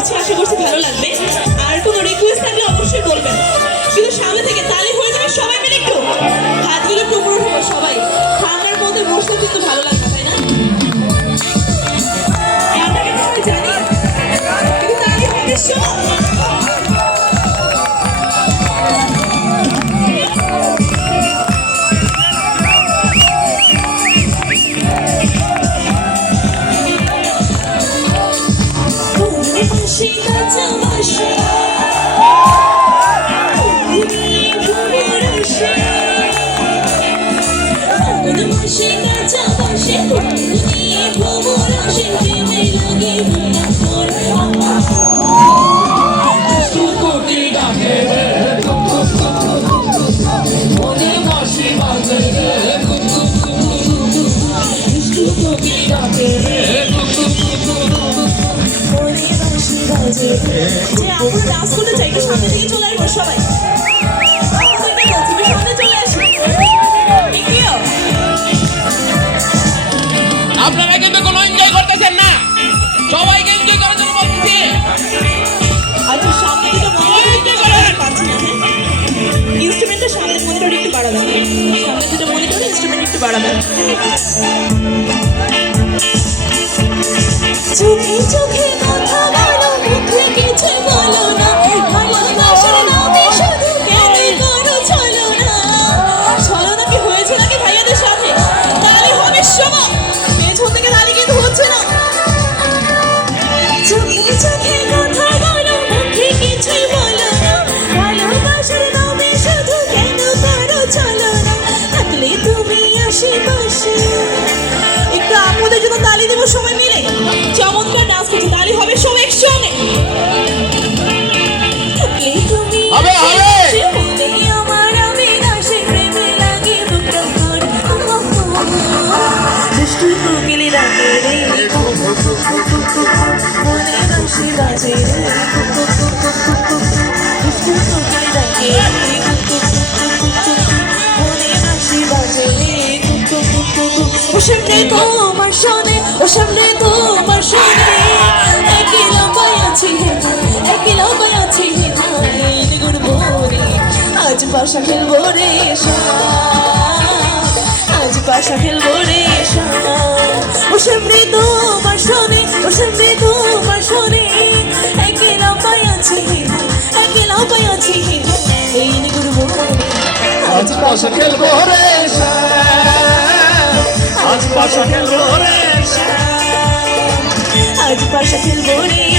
করছি আশা করছি ভালো লাগবে। আর কোনো রিকোয়েস্ট থাকলে অবশ্যই বলবেন। শুধু সামনে 记得怎么睡。সামনে চলে আসব সবাই। একটিও আপনারা কিন্তু কোনো এনজয় করতেছেন না। সবাইকে এনজয় করার জন্য বলতেছি? আচ্ছা সামনে থেকে মনিটর করার পাচ্ছি না হ্যাঁ? ইনস্ট্রুমেন্টের সামনে মনিটর একটু বাড়াবেন। সামনে দুটো মনিটর ইনস্ট্রুমেন্ট একটু বাড়াবেন। চোখে চোখে ও সামনে তোমার শোনে একই লম্বায় আছি একই লম্বায় আছি আজ বাসা খেলব রে আজ বাসা খেলব রে ও সামনে তোমার শোনে ও সামনে তোমার শোনে একই লম্বায় আছি একই লম্বায় আছি এই গুণ ভোরে আজ পাশা খেলব রে আজ পাশা খেলব বাসা খেলব রে